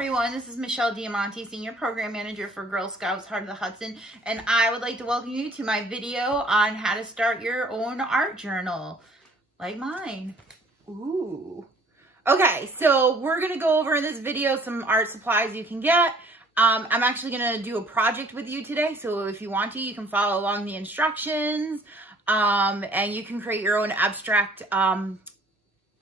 Everyone, this is Michelle Diamante, Senior Program Manager for Girl Scouts Heart of the Hudson, and I would like to welcome you to my video on how to start your own art journal, like mine. Ooh. Okay, so we're going to go over in this video some art supplies you can get. I'm actually going to do a project with you today, so if you want to, you can follow along the instructions, and you can create your own abstract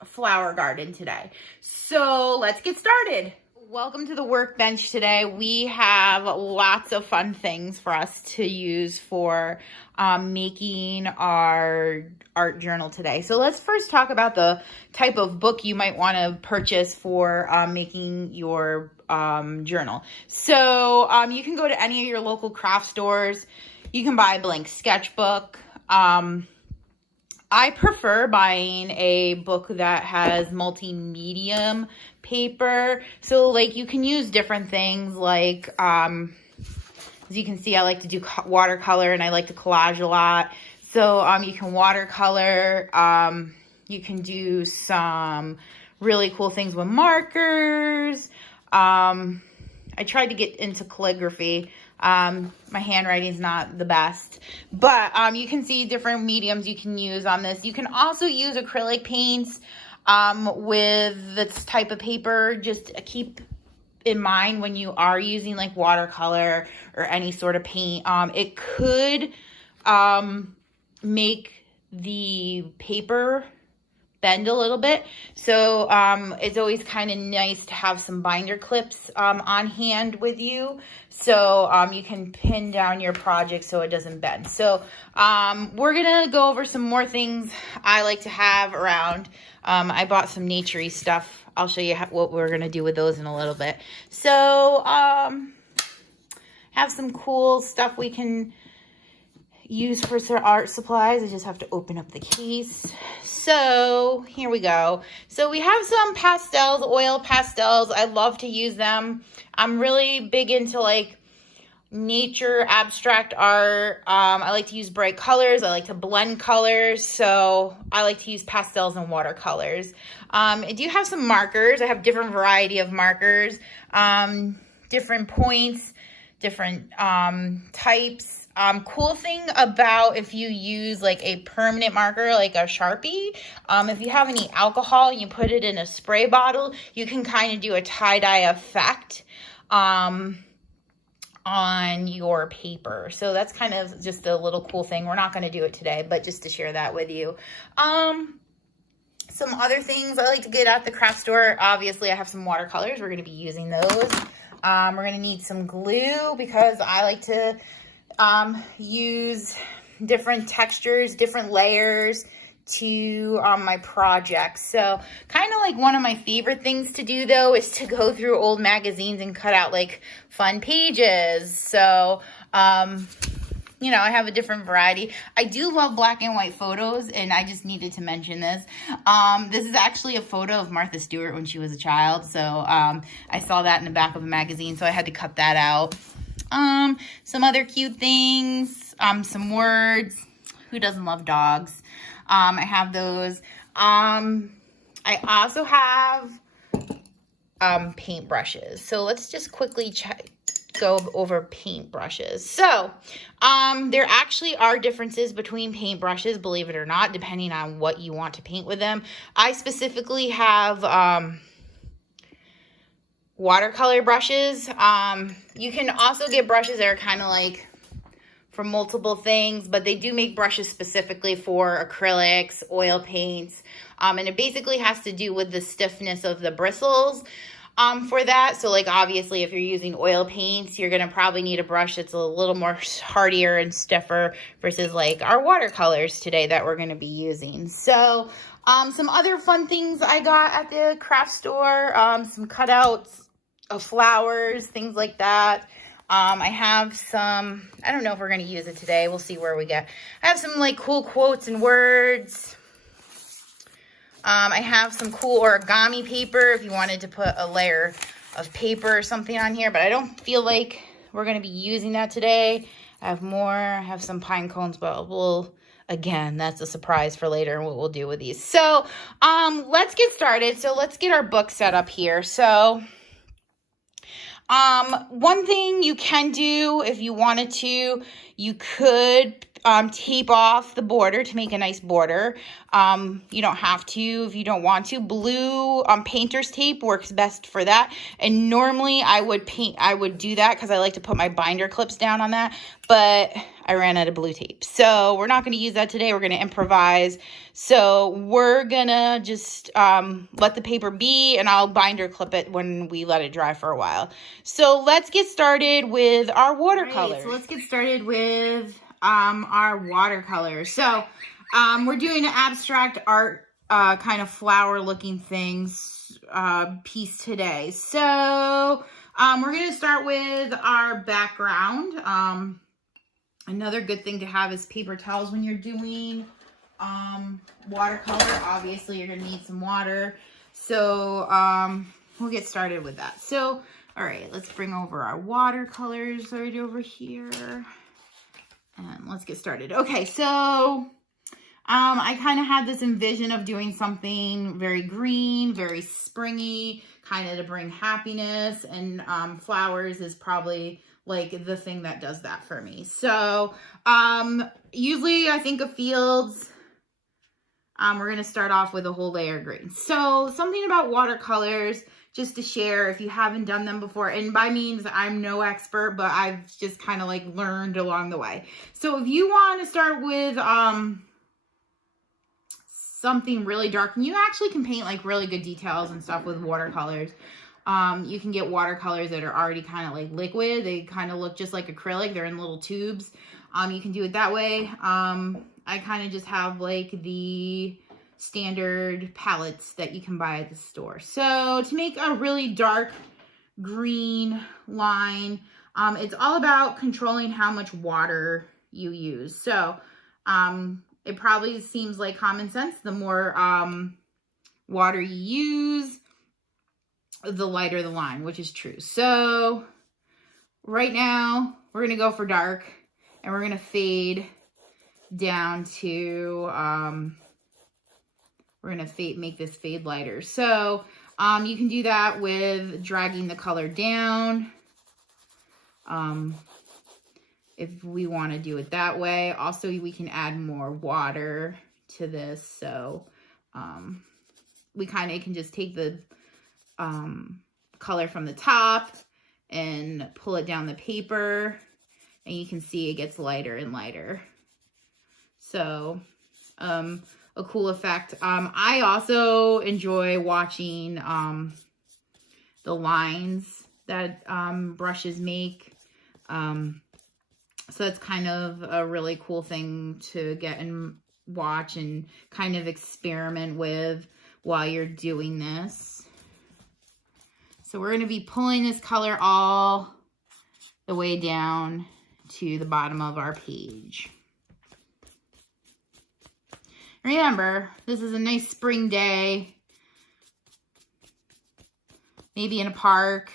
flower garden today. So let's get started. Welcome to the workbench today. We have lots of fun things for us to use for making our art journal today. So let's first talk about the type of book you might want to purchase for making your journal. So you can go to any of your local craft stores. You can buy a blank sketchbook. I prefer buying a book that has multi-medium paper. So like you can use different things like, as you can see, I like to do watercolor and I like to collage a lot. So you can watercolor, you can do some really cool things with markers. I tried to get into calligraphy. My handwriting is not the best, but you can see different mediums you can use on this. You can also use acrylic paints with this type of paper. Just keep in mind when you are using like watercolor or any sort of paint, it could make the paper bend a little bit. So it's always kind of nice to have some binder clips on hand with you, so you can pin down your project so it doesn't bend. So we're gonna go over some more things I like to have around. I bought some naturey stuff. I'll show you what we're gonna do with those in a little bit. So have some cool stuff we can use for art supplies. I just have to open up the case. So here we go. So we have some pastels, oil pastels. I love to use them. I'm really big into like nature, abstract art. I like to use bright colors. I like to blend colors. So I like to use pastels and watercolors. I do have some markers. I have different variety of markers, different points, different types. Cool thing about if you use like a permanent marker, like a Sharpie, if you have any alcohol and you put it in a spray bottle, you can kind of do a tie-dye effect on your paper. So that's kind of just a little cool thing. We're not going to do it today, but just to share that with you. Some other things I like to get at the craft store. Obviously, I have some watercolors. We're going to be using those. We're going to need some glue because I like to use different textures, different layers to my projects. So kind of like one of my favorite things to do though is to go through old magazines and cut out like fun pages. So you know, I have a different variety. I do love black and white photos, and I just needed to mention this. This is actually a photo of Martha Stewart when she was a child. So I saw that in the back of a magazine, so I had to cut that out. Some other cute things, some words. Who doesn't love dogs? I have those. I also have paintbrushes. So let's just quickly go over paintbrushes. So there actually are differences between paintbrushes, believe it or not, depending on what you want to paint with them. I specifically have watercolor brushes. You can also get brushes that are kind of like for multiple things, but they do make brushes specifically for acrylics, oil paints, and it basically has to do with the stiffness of the bristles for that. So like obviously if you're using oil paints, you're gonna probably need a brush that's a little more hardier and stiffer versus like our watercolors today that we're gonna be using. So some other fun things I got at the craft store, some cutouts of flowers, things like that. I have some, I don't know if we're going to use it today. We'll see where we get. I have some like cool quotes and words. I have some cool origami paper if you wanted to put a layer of paper or something on here, but I don't feel like we're going to be using that today. I have more. I have some pine cones, but we'll, again, that's a surprise for later and what we'll do with these. So let's get started. So let's get our book set up here. So One thing you can do if you wanted to, you could tape off the border to make a nice border. You don't have to if you don't want to. Blue painter's tape works best for that. And normally I would do that because I like to put my binder clips down on that, but I ran out of blue tape. So we're not going to use that today. We're going to improvise. So we're going to just let the paper be, and I'll binder clip it when we let it dry for a while. So let's get started with our watercolors. Right, so let's get started with our watercolors. So we're doing an abstract art kind of flower looking things piece today. So we're going to start with our background. Another good thing to have is paper towels when you're doing watercolor. Obviously you're going to need some water. So we'll get started with that. So all right, let's bring over our watercolors right over here. And let's get started. Okay, so I kind of had this envision of doing something very green, very springy, kind of to bring happiness, and flowers is probably like the thing that does that for me. So usually I think of fields. We're going to start off with a whole layer of green. So something about watercolors, just to share if you haven't done them before, and by means I'm no expert, but I've just kind of like learned along the way. So if you want to start with something really dark, and you actually can paint like really good details and stuff with watercolors. You can get watercolors that are already kind of like liquid. They kind of look just like acrylic. They're in little tubes. You can do it that way. I kind of just have like the standard palettes that you can buy at the store. So to make a really dark green line, it's all about controlling how much water you use. So it probably seems like common sense. The more water you use, the lighter the line, which is true. So right now we're going to go for dark, and we're going to fade down to we're going to make this fade lighter. So you can do that with dragging the color down if we want to do it that way. Also, we can add more water to this. So we kind of can just take the color from the top and pull it down the paper, and you can see it gets lighter and lighter. So a cool effect. I also enjoy watching the lines that brushes make. So that's kind of a really cool thing to get and watch and kind of experiment with while you're doing this. So we're going to be pulling this color all the way down to the bottom of our page. Remember, this is a nice spring day, maybe in a park,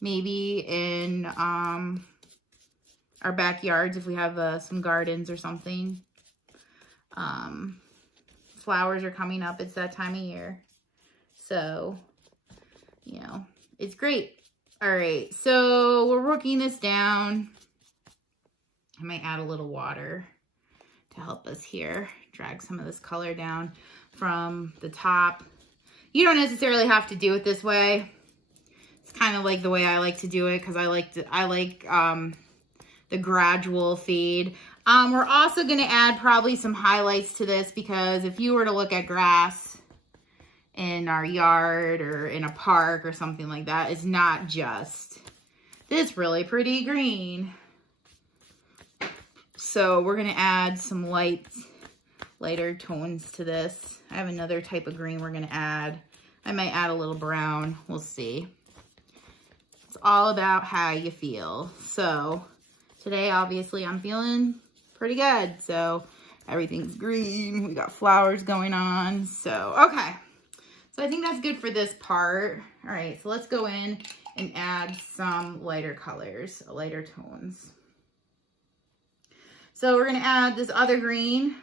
maybe in our backyards if we have some gardens or something. Flowers are coming up. It's that time of year. So, you know, it's great. All right, so we're working this down. I might add a little water to help us here. Drag some of this color down from the top. You don't necessarily have to do it this way. It's kind of like the way I like to do it because I like the gradual fade. We're also going to add probably some highlights to this, because if you were to look at grass in our yard or in a park or something like that, it's not just this really pretty green. So we're going to add some lighter tones to this. I have another type of green we're going to add. I might add a little brown. We'll see. It's all about how you feel. So today, obviously, I'm feeling pretty good. So everything's green. We got flowers going on. So, okay. So I think that's good for this part. All right, so let's go in and add some lighter colors, lighter tones. So we're going to add this other green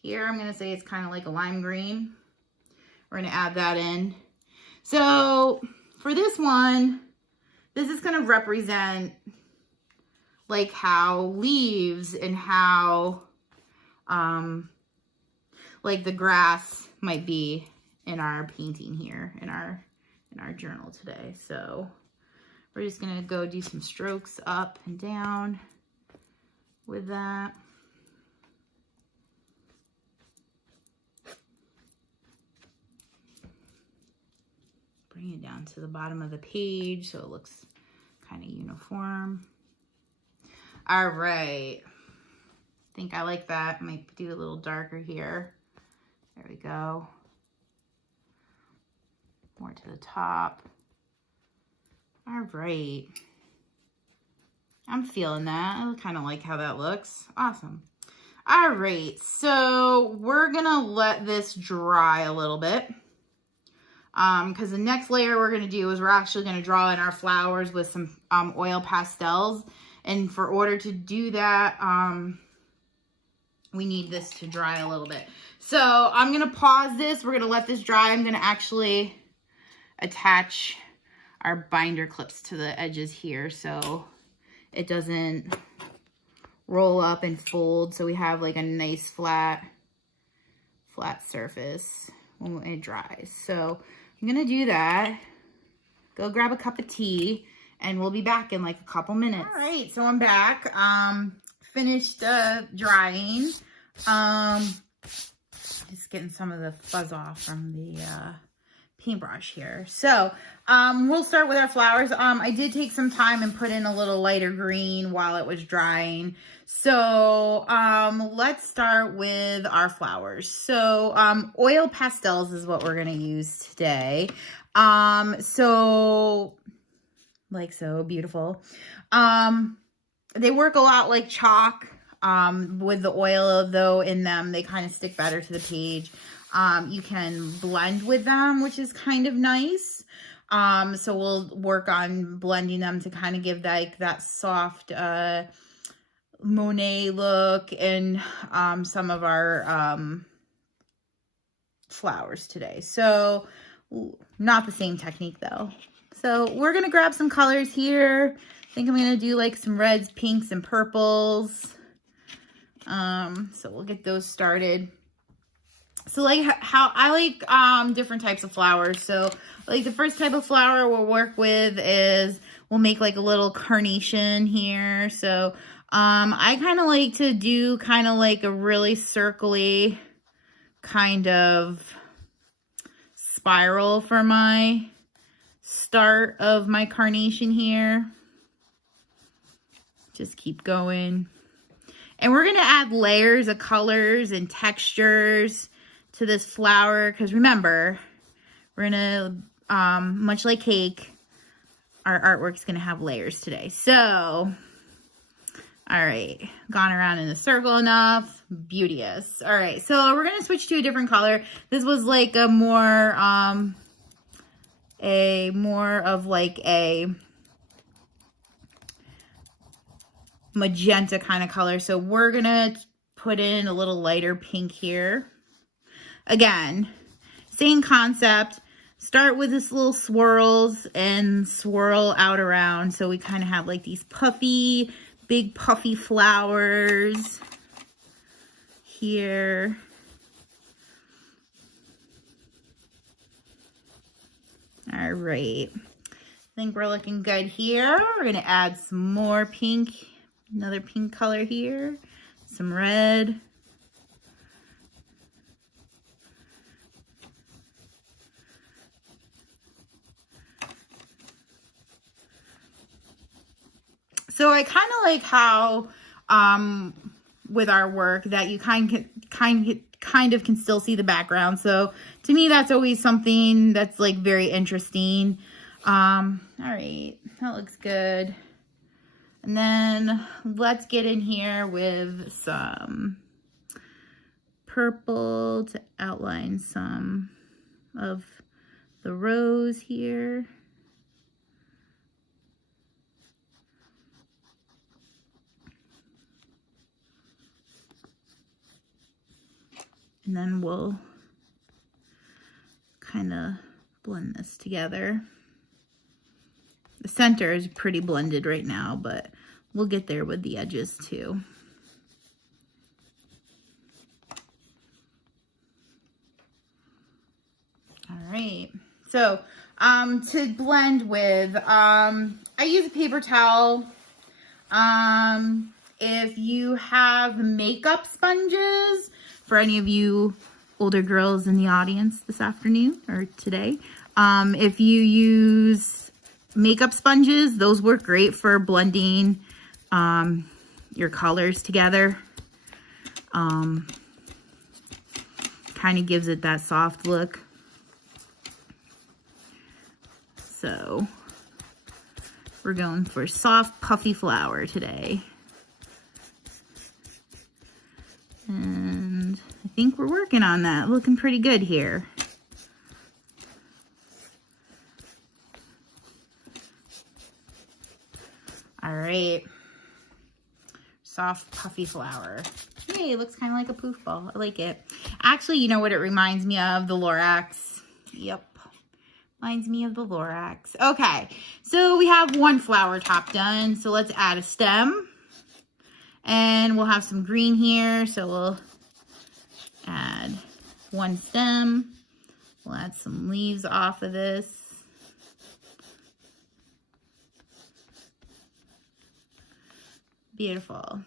here. I'm going to say it's kind of like a lime green. We're going to add that in. So for this one, this is going to represent like how leaves and how like the grass might be in our painting here in our journal today. So we're just going to go do some strokes up and down with that. Bring it down to the bottom of the page so it looks kind of uniform. All right. I think I like that. Might do a little darker here. There we go. More to the top. All right. I'm feeling that. I kind of like how that looks. Awesome. All right. So we're going to let this dry a little bit. Because the next layer we're going to do is we're actually going to draw in our flowers with some oil pastels. And for order to do that, we need this to dry a little bit. So I'm going to pause this. We're going to let this dry. I'm going to actually attach our binder clips to the edges here so it doesn't roll up and fold. So we have like a nice flat surface when it dries. So I'm going to do that. Go grab a cup of tea and we'll be back in like a couple minutes. All right, so I'm back. Finished drying. Just getting some of the fuzz off from the paintbrush here. So we'll start with our flowers. I did take some time and put in a little lighter green while it was drying. So let's start with our flowers. So oil pastels is what we're going to use today. So beautiful. They work a lot like chalk. With the oil though in them, they kind of stick better to the page. You can blend with them, which is kind of nice. So we'll work on blending them to kind of give that soft Monet look in some of our flowers today. So not the same technique though. So we're going to grab some colors here. I think I'm going to do like some reds, pinks, and purples. So we'll get those started. So like how I like different types of flowers. So like the first type of flower we'll work with is we'll make like a little carnation here. So I kind of like to do kind of like a really circly kind of spiral for my start of my carnation here. Just keep going. And we're going to add layers of colors and textures to this flower. Because remember, we're going to, much like cake, our artwork's going to have layers today. So, all right. Gone around in a circle enough. Beauteous. All right. So we're going to switch to a different color. This was like a more of like a magenta kind of color. So we're going to put in a little lighter pink here. Again, same concept. Start with this little swirls and swirl out around. So we kind of have like these puffy, big puffy flowers here. All right. I think we're looking good here. We're going to add some more pink. Another pink color here, some red. So I kind of like how, with our work that you kind of can still see the background. So to me, that's always something that's like very interesting. All right, that looks good. And then let's get in here with some purple to outline some of the rose here. And then we'll kind of blend this together. The center is pretty blended right now, but we'll get there with the edges too. All right. So to blend with, I use a paper towel. If you have makeup sponges, for any of you older girls in the audience this afternoon or today, if you use makeup sponges, those work great for blending your colors together. Kind of gives it that soft look. So we're going for soft, puffy flower today. And I think we're working on that. Looking pretty good here. All right. Soft, puffy flower. Yay, it looks kind of like a poof ball. I like it. Actually, you know what it reminds me of? The Lorax. Yep. Reminds me of the Lorax. Okay, so we have one flower top done. So let's add a stem. And we'll have some green here. So we'll add one stem. We'll add some leaves off of this. Beautiful.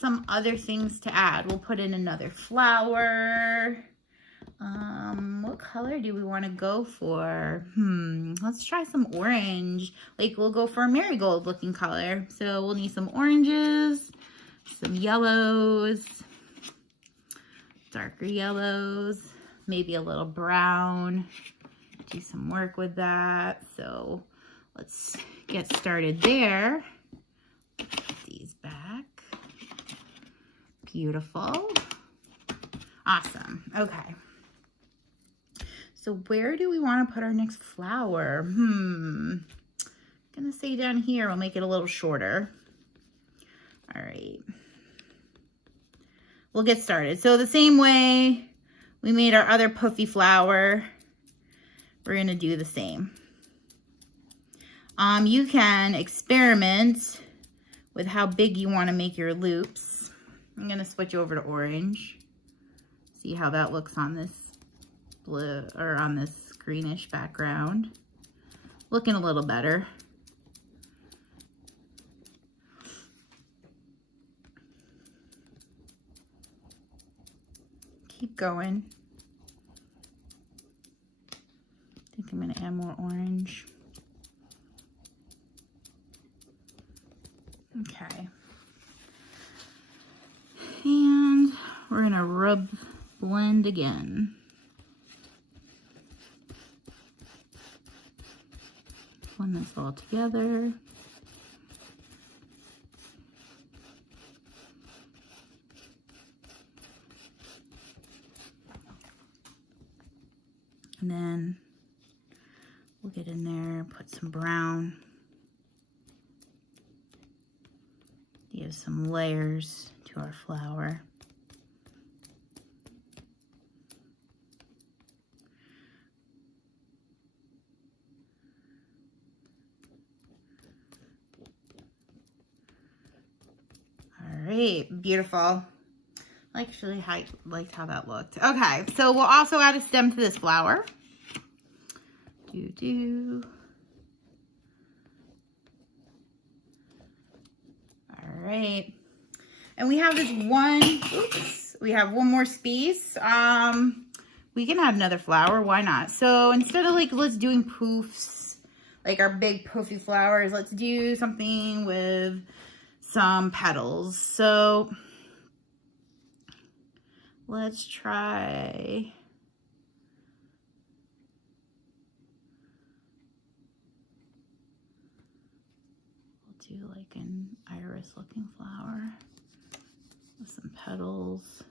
Some other things to add. We'll put in another flower. What color do we want to go for? Let's try some orange. Like, we'll go for a marigold looking color. So we'll need some oranges, some yellows, darker yellows, maybe a little brown. Do some work with that. So let's get started there. Put these back. Beautiful. Awesome. Okay. So where do we want to put our next flower? I'm gonna say down here. We'll make it a little shorter. All right. We'll get started. So the same way we made our other puffy flower, we're gonna do the same. You can experiment with how big you want to make your loops. I'm gonna switch over to orange. See how that looks on this blue or on this greenish background. Looking a little better. Keep going. I think I'm going to add more orange. Okay. And we're going to blend again. Blend this all together. And then we'll get in there, put some brown. Give some layers to our flower. Great, beautiful. Actually, I liked how that looked. Okay, so we'll also add a stem to this flower. All right, and we have this one. We have one more piece. We can add another flower. Why not? So instead of let's doing poofs, like our big poofy flowers, let's do something with some petals. So let's try we'll do like an iris looking flower with some petals.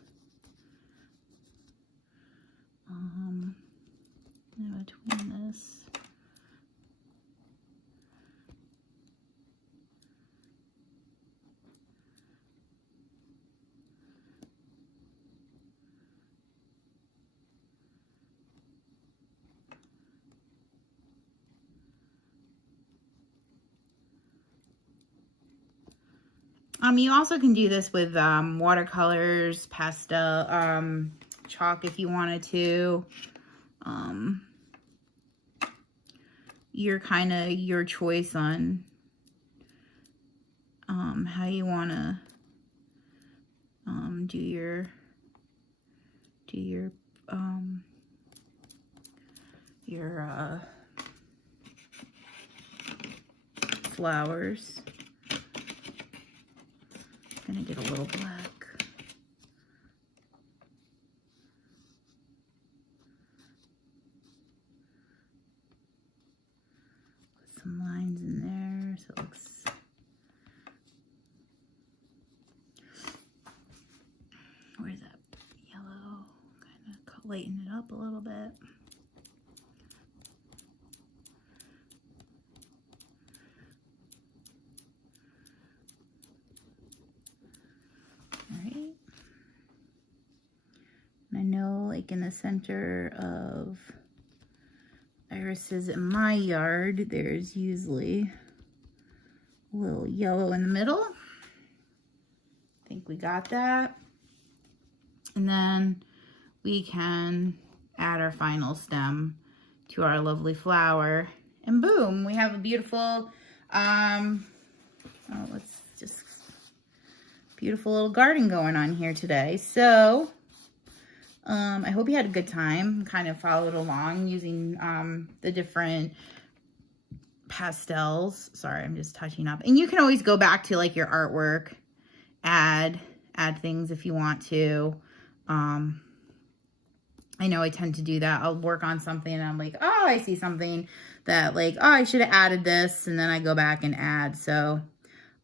In between this. You also can do this with watercolors, pastel, chalk if you wanted to. Your choice on how you want to do your flowers. I'm gonna get a little black. Put some lines in there so it looks. Where's that yellow? Kind of lighten it up a little bit. I know, like in the center of irises in my yard, there's usually a little yellow in the middle. I think we got that. And then we can add our final stem to our lovely flower. And boom, we have a beautiful, beautiful little garden going on here today. So, I hope you had a good time, kind of followed along using the different pastels. Sorry, I'm just touching up. And you can always go back to like your artwork, add things if you want to. I know I tend to do that. I'll work on something and I'm like, oh, I see something that like, oh, I should have added this. And then I go back and add. So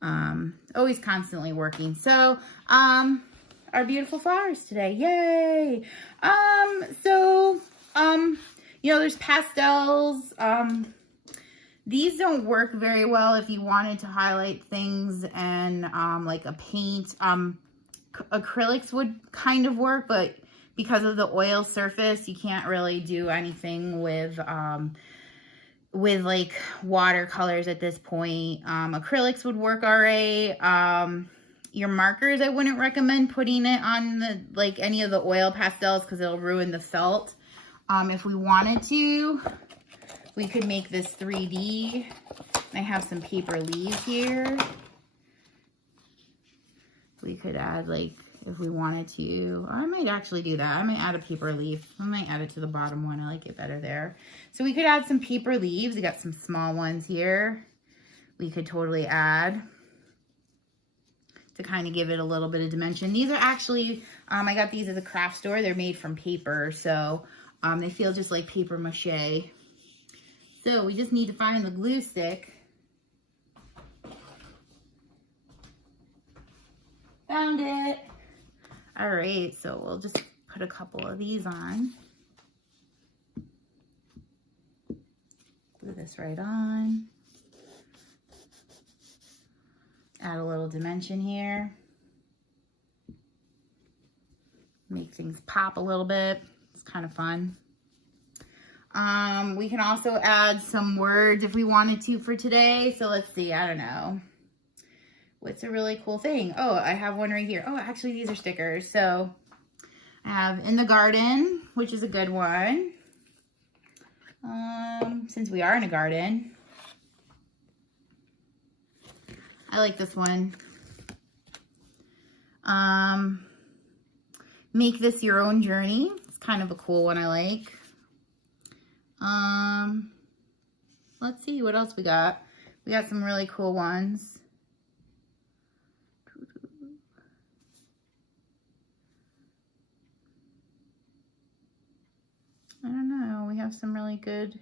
always constantly working. So our beautiful flowers today. Yay. You know, there's pastels. These don't work very well if you wanted to highlight things and like a paint. Acrylics would kind of work, but because of the oil surface, you can't really do anything with like watercolors at this point. Acrylics would work all right. Your markers, I wouldn't recommend putting it on the like any of the oil pastels because it'll ruin the felt. If we wanted to, we could make this 3D. I have some paper leaves here. We could add like, if we wanted to, I might actually do that. I might add a paper leaf. I might add it to the bottom one. I like it better there. So we could add some paper leaves. We got some small ones here. We could totally add to kind of give it a little bit of dimension. These are actually, I got these at the craft store. They're made from paper, so they feel just like paper mache. So we just need to find the glue stick. Found it. All right, so we'll just put a couple of these on. Glue this right on. Add a little dimension here. Make things pop a little bit. It's kind of fun. We can also add some words if we wanted to for today. So let's see, I don't know. What's a really cool thing? Oh, I have one right here. Oh, actually, these are stickers. So I have in the garden, which is a good one. Since we are in a garden. I like this one. Make this your own journey. It's kind of a cool one I like. Let's see what else we got. We got some really cool ones. I don't know. We have some really good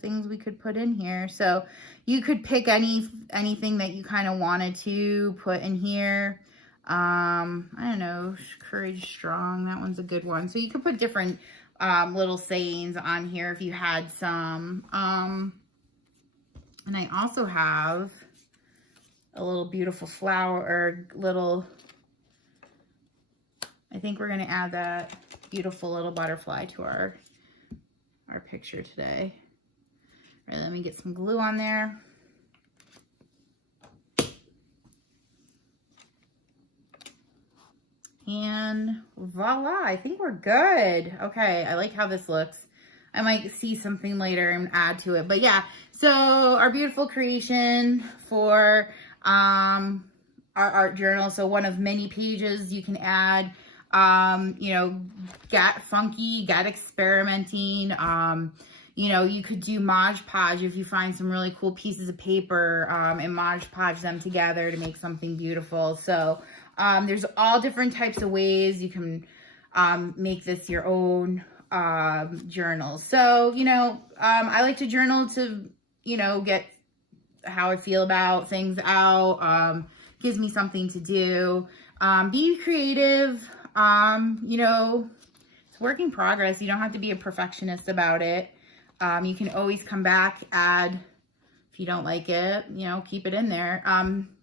things we could put in here. So you could pick anything that you kind of wanted to put in here. I don't know, courage strong, that one's a good one. So you could put different little sayings on here if you had some. And I also have a little beautiful flower, or little, I think we're gonna add that beautiful little butterfly to our picture today. All right, let me get some glue on there. And voila, I think we're good. Okay, I like how this looks. I might see something later and add to it. But yeah, so our beautiful creation for our art journal. So one of many pages you can add. You know, get funky, get experimenting. You know, you could do Mod Podge if you find some really cool pieces of paper and Mod Podge them together to make something beautiful. So there's all different types of ways you can make this your own journal. So, you know, I like to journal to, you know, get how I feel about things out. Gives me something to do. Be creative. You know, it's work in progress. You don't have to be a perfectionist about it. You can always come back, add, if you don't like it, you know, keep it in there,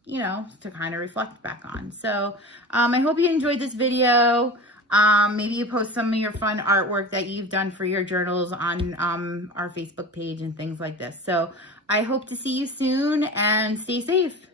you know, to kind of reflect back on. So, I hope you enjoyed this video. Maybe you post some of your fun artwork that you've done for your journals on, our Facebook page and things like this. So I hope to see you soon and stay safe.